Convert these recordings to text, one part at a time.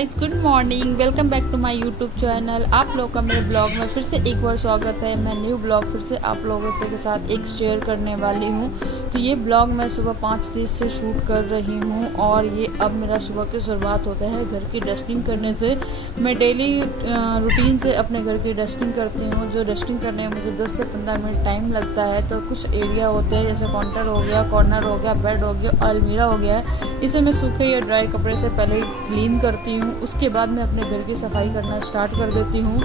Guys, good morning. Welcome back to my YouTube channel. आप लोग का मेरे ब्लॉग में फिर से एक बार स्वागत है। मैं न्यू ब्लॉग फिर से आप लोगों के साथ एक शेयर करने वाली हूँ। तो ये ब्लॉग मैं सुबह 5:30 से शूट कर रही हूँ और ये अब मेरा सुबह की शुरुआत होता है घर की डस्टिंग करने से। मैं डेली रूटीन से अपने घर की डस्टिंग करती हूँ। जो डस्टिंग करने में मुझे 10 से 15 मिनट टाइम लगता है। तो कुछ एरिया होते हैं जैसे काउंटर हो गया, कॉर्नर हो गया, बेड हो गया, अलमीरा हो गया है। इसे मैं सूखे या ड्राई कपड़े से पहले क्लीन करती हूँ। उसके बाद मैं अपने घर की सफाई करना स्टार्ट कर देती हूँ।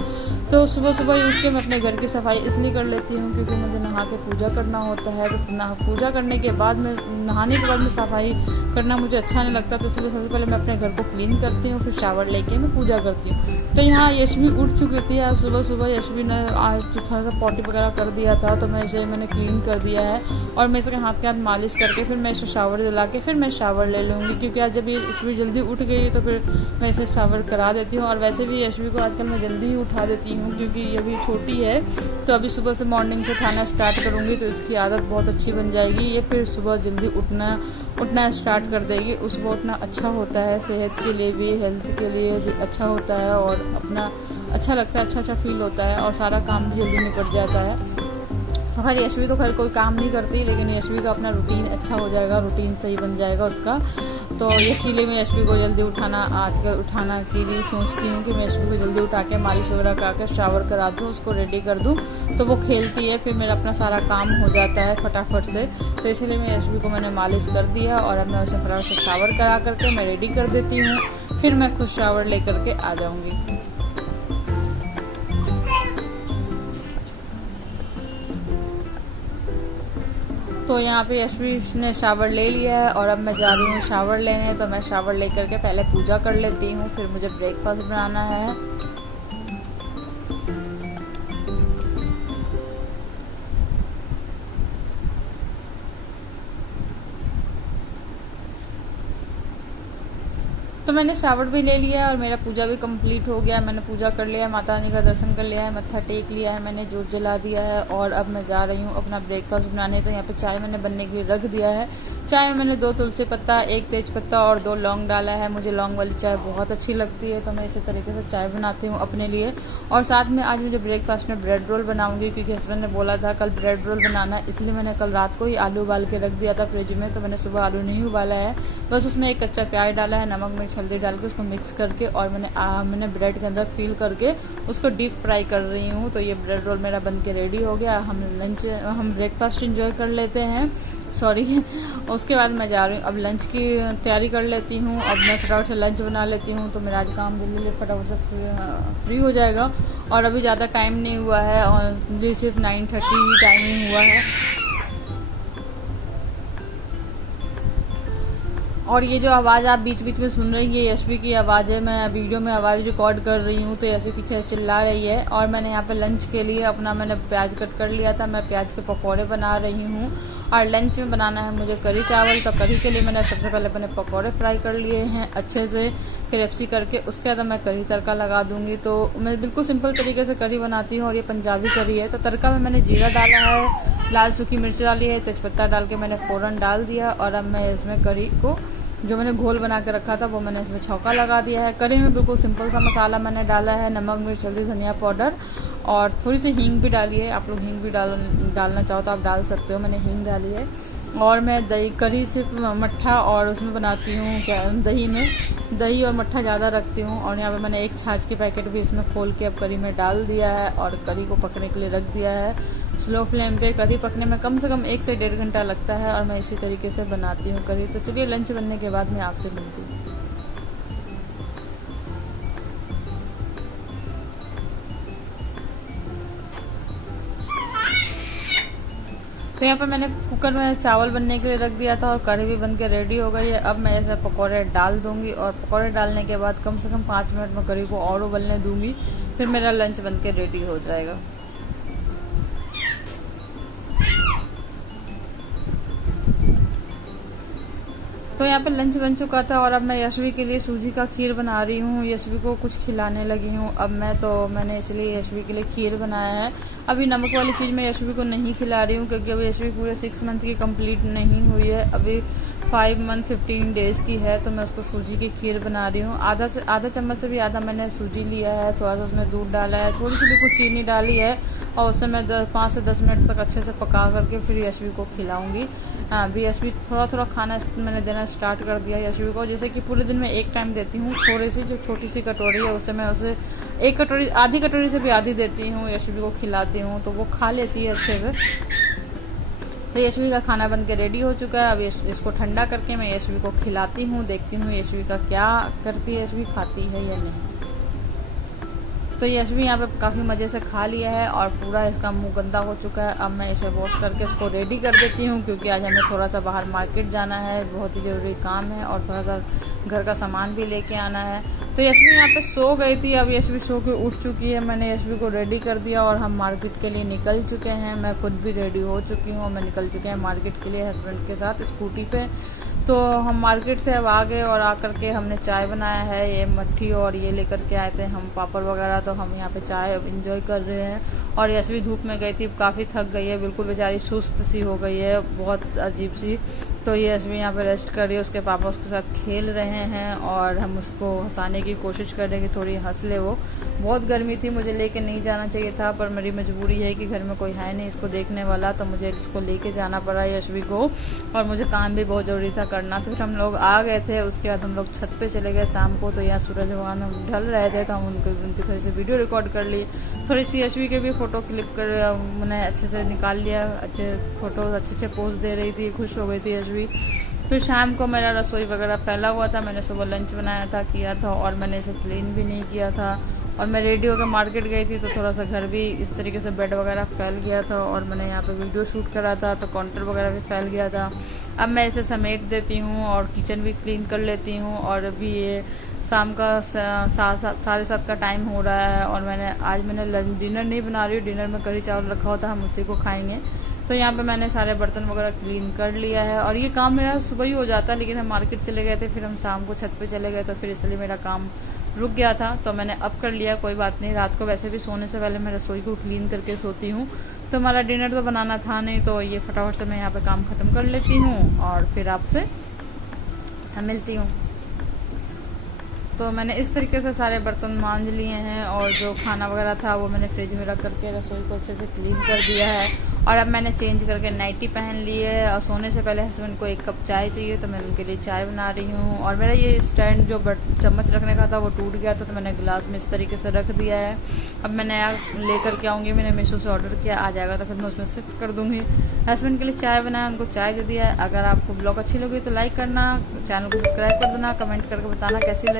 तो सुबह सुबह उठ के मैं अपने घर की सफाई इसलिए कर लेती हूँ क्योंकि मुझे नहा के पूजा करना होता है। तो पूजा करने के बाद में नहाने के बाद में सफाई करना मुझे अच्छा नहीं लगता। तो इसलिए सबसे पहले मैं अपने घर को क्लीन करती हूँ, फिर शावर लेके मैं पूजा करती हूँ। तो यहाँ यशवी उठ चुकी थी। आज सुबह सुबह यशवी ने आज थोड़ा सा पॉटी वगैरह कर दिया था, तो मैंने क्लीन कर दिया है और मैं इसके हाथ के हाथ मालिश करके फिर मैं इसे शावर दिला के फिर मैं शावर ले लूँगी। क्योंकि आज जब ये यशवी जल्दी उठ गई तो फिर मैं इसे शावर करा देती हूँ। और वैसे भी यशवी को आजकल मैं जल्दी ही उठा देती हूँ क्योंकि ये भी छोटी है। तो अभी सुबह से मॉर्निंग से खाना स्टार्ट करूँगी तो इसकी आदत बहुत अच्छी बन जाएगी। ये फिर सुबह जल्दी उठना स्टार्ट कर देगी। सुबह उठना अच्छा होता है, सेहत के लिए भी, हेल्थ के लिए भी अच्छा होता है और अपना अच्छा लगता है, अच्छा फील होता है और सारा काम भी जल्दी निपट जाता है। तो खैर यशवी तो खैर कोई काम नहीं करती, लेकिन यशवी का अपना रूटीन अच्छा हो जाएगा, रूटीन सही बन जाएगा उसका। तो इसीलिए मैं यशवी को जल्दी आजकल उठाना के लिए सोचती हूँ कि मैं यशवी को जल्दी उठा के मालिश वगैरह करा के शावर करा दूँ, उसको रेडी कर दूँ। तो वो खेलती है, फिर मेरा अपना सारा काम हो जाता है फटाफट से। तो इसलिए मैं यशवी को मैंने मालिश कर दिया और अब मैं उसे फटाफट से शावर करा करके मैं रेडी कर देती हूँ। फिर मैं खुद शावर ले करके आ जाऊँगी। तो यहाँ पे यशवी ने शावर ले लिया है और अब मैं जा रही हूँ शावर लेने। तो मैं शावर ले करके पहले पूजा कर लेती हूँ, फिर मुझे ब्रेकफास्ट बनाना है। तो मैंने शावर भी ले लिया है और मेरा पूजा भी कंप्लीट हो गया। मैंने पूजा कर लिया है, माता रानी का दर्शन कर लिया है, मत्था टेक लिया है, मैंने जोत जला दिया है और अब मैं जा रही हूँ अपना ब्रेकफास्ट बनाने। तो यहाँ पे चाय मैंने बनने के लिए रख दिया है। चाय में मैंने 2 तुलसी पत्ता, 1 तेज पत्ता और 2 लौंग डाला है। मुझे लौंग वाली चाय बहुत अच्छी लगती है, तो मैं इसी तरीके से चाय बनाती हूँ अपने लिए। और साथ में आज मुझे ब्रेकफास्ट में ब्रेड रोल बनाऊँगी क्योंकि हस्बैंड ने बोला था कल ब्रेड रोल बनाना, इसलिए मैंने कल रात को ही आलू उबाल के रख दिया था फ्रिज में। तो मैंने सुबह आलू नहीं उबाला है, बस उसमें एक कच्चा प्याज डाला है, नमक मिर्च हल्दी डाल के उसको मिक्स करके और मैंने ब्रेड के अंदर फिल करके उसको डीप फ्राई कर रही हूँ। तो ये ब्रेड रोल मेरा बन के रेडी हो गया। हम ब्रेकफास्ट एंजॉय कर लेते हैं, सॉरी। उसके बाद मैं जा रही हूँ अब लंच की तैयारी कर लेती हूँ। अब मैं फटाफट से लंच बना लेती हूँ तो मेरा आज काम जल्दी फटाफट से फ्री हो जाएगा। और अभी ज़्यादा टाइम नहीं हुआ है और सिर्फ 9:30 ही टाइमिंग हुआ है। और ये जो आवाज़ आप बीच बीच में सुन रही हैं ये यशवी की आवाज़ है। मैं वीडियो में आवाज़ रिकॉर्ड कर रही हूँ तो यशवी पीछे चिल्ला रही है। और मैंने यहाँ पे लंच के लिए मैंने प्याज कट कर लिया था, मैं प्याज के पकौड़े बना रही हूँ। और लंच में बनाना है मुझे करी चावल। तो करी के लिए मैंने सबसे पहले अपने पकौड़े फ्राई कर लिए हैं अच्छे से क्रिस्पी करके। उसके बाद मैं करी तड़का लगा दूँगी। तो मैं बिल्कुल सिंपल तरीके से करी बनाती हूँ और ये पंजाबी करी है। तो तड़का में मैंने जीरा डाला है, लाल सूखी मिर्च डाली है, तेजपत्ता डाल के मैंने फ़ौरन डाल दिया। और अब मैं इसमें करी को जो मैंने घोल बना के रखा था वो मैंने इसमें छौंका लगा दिया है। करी में बिल्कुल सिंपल सा मसाला मैंने डाला है, नमक मिर्च हल्दी धनिया पाउडर और थोड़ी सी हींग भी डाली है। आप लोग हींग भी डालना चाहो तो आप डाल सकते हो, मैंने हींग डाली है। और मैं दही करी सिर्फ मट्ठा और उसमें बनाती हूँ दही में दही और मट्ठा ज़्यादा रखती हूँ। और यहाँ पे मैंने एक छाछ के पैकेट भी इसमें खोल के अब करी में डाल दिया है और करी को पकने के लिए रख दिया है स्लो फ्लेम पे। करी पकने में कम से कम 1 से 1.5 घंटा लगता है और मैं इसी तरीके से बनाती हूँ करी। तो चलिए लंच बनने के बाद मैं आपसे मिलती हूँ। तो यहाँ पे मैंने कुकर में चावल बनने के लिए रख दिया था और कढ़ी भी बन के रेडी हो गई है। अब मैं इसमें पकौड़े डाल दूँगी और पकौड़े डालने के बाद कम से कम 5 मिनट में कढ़ी को और उबलने दूँगी, फिर मेरा लंच बन के रेडी हो जाएगा। तो यहाँ पे लंच बन चुका था और अब मैं यशवी के लिए सूजी का खीर बना रही हूँ। यशवी को कुछ खिलाने लगी हूँ। अब मैंने इसलिए यशवी के लिए खीर बनाया है। अभी नमक वाली चीज़ मैं यशवी को नहीं खिला रही हूँ क्योंकि अभी यशवी पूरे 6 मंथ की कंप्लीट नहीं हुई है। अभी 5 मंथ 15 डेज़ की है। तो मैं उसको सूजी की खीर बना रही हूँ। आधा चम्मच से भी आधा मैंने सूजी लिया है, थोड़ा सा उसमें दूध डाला है, थोड़ी सी भी कुछ चीनी डाली है और उससे मैं 5 से 10 मिनट तक अच्छे से पका करके फिर यशवी को खिलाऊँगी। अभी यशवी थोड़ा थोड़ा खाना मैंने देना स्टार्ट कर दिया यशवी को। जैसे कि पूरे दिन में एक टाइम देती हूँ, थोड़ी सी जो छोटी सी कटोरी है उससे मैं उसे एक कटोरी, आधी कटोरी से भी आधी देती हूँ, यशवी को खिलाती हूँ तो वो खा लेती है अच्छे से। तो यशवी का खाना बन के रेडी हो चुका है। अब इसको ठंडा करके मैं यशवी को खिलाती हूँ, देखती हूँ यशवी का क्या करती है, यशवी खाती है या नहीं। तो यशवी यहाँ पे काफ़ी मज़े से खा लिया है और पूरा इसका मुंह गंदा हो चुका है। अब मैं इसे वॉश करके इसको रेडी कर देती हूँ क्योंकि आज हमें थोड़ा सा बाहर मार्केट जाना है, बहुत ही ज़रूरी काम है और थोड़ा सा घर का सामान भी लेके आना है। तो यशवी यहाँ पे सो गई थी, अब यशवी सो के उठ चुकी है। मैंने यशवी को रेडी कर दिया और हम मार्केट के लिए निकल चुके हैं। मैं खुद भी रेडी हो चुकी हूँ, मैं निकल चुके हैं मार्केट के लिए हस्बैंड के साथ स्कूटी पे। तो हम मार्केट से अब आ गए और आकर के हमने चाय बनाया है, ये मट्ठी और ये लेकर के आए थे हम पापड़ वगैरह। तो हम यहाँ पे चाय अब इंजॉय कर रहे हैं। और यशवी धूप में गई थी, काफ़ी थक गई है, बिल्कुल बेचारी सुस्त सी हो गई है, बहुत अजीब सी। तो ये यशवी यहाँ पे रेस्ट कर रही है, उसके पापा उसके साथ खेल रहे हैं और हम उसको हंसाने की कोशिश कर रहे हैं कि थोड़ी हंस ले वो। बहुत गर्मी थी, मुझे लेके नहीं जाना चाहिए था पर मेरी मजबूरी है कि घर में कोई है नहीं इसको देखने वाला, तो मुझे इसको लेके जाना पड़ा यशवी को। और मुझे काम भी बहुत ज़रूरी था करना। तो फिर हम लोग आ गए थे, उसके बाद हम लोग छत पे चले गए शाम को। तो यहाँ सूरज भगवान ढल रहे थे तो हम उनकी थोड़ी सी वीडियो रिकॉर्ड कर ली, थोड़ी सी यशवी के भी फ़ोटो क्लिक कर मैंने अच्छे से निकाल लिया, अच्छे फ़ोटो अच्छे पोज दे रही थी, खुश हो गई थी यशवी। फिर शाम को मेरा रसोई वगैरह फैला हुआ था, मैंने सुबह लंच बनाया था, किया था और मैंने इसे क्लीन भी नहीं किया था। और मैं रेडी होकर मार्केट गई थी तो थोड़ा सा घर भी इस तरीके से बेड वगैरह फैल गया था और मैंने यहाँ पे वीडियो शूट करा था तो काउंटर वगैरह भी फैल गया था। अब मैं इसे समेट देती हूँ और किचन भी क्लीन कर लेती हूँ। और अभी ये शाम का 7:30 का टाइम हो रहा है और आज मैंने डिनर नहीं बना रही हूँ, डिनर में कढ़ी चावल रखा होता है, हम उसी को खाएंगे। तो यहाँ पे मैंने सारे बर्तन वगैरह क्लीन कर लिया है और ये काम मेरा सुबह ही हो जाता है, लेकिन हम मार्केट चले गए थे, फिर हम शाम को छत पे चले गए तो फिर इसलिए मेरा काम रुक गया था। तो मैंने अब कर लिया, कोई बात नहीं। रात को वैसे भी सोने से पहले मैं रसोई को क्लीन करके सोती हूँ। तो हमारा डिनर तो बनाना था नहीं, तो ये फटाफट से मैं यहाँ पे काम ख़त्म कर लेती हूँ और फिर आपसे मिलती हूँ। तो मैंने इस तरीके से सारे बर्तन मांज लिए हैं और जो खाना वगैरह था वो मैंने फ्रिज में रख करके रसोई को अच्छे से क्लीन कर दिया है। और अब मैंने चेंज करके नाइटी पहन ली है और सोने से पहले हस्बैंड को 1 कप चाय चाहिए तो मैं उनके लिए चाय बना रही हूँ। और मेरा ये स्टैंड जो चम्मच रखने का था वो टूट गया था तो मैंने गिलास में इस तरीके से रख दिया है। अब मैं नया लेकर के आऊँगी, मैंने मीशो से ऑर्डर किया, आ जाएगा तो फिर मैं उसमें शिफ्ट कर दूँगी। हस्बैंड के लिए चाय बनाया, उनको चाय दे दिया है। अगर आपको ब्लॉग अच्छी लगी तो लाइक करना, चैनल को सब्सक्राइब कर देना, कमेंट करके बताना कैसी लगी।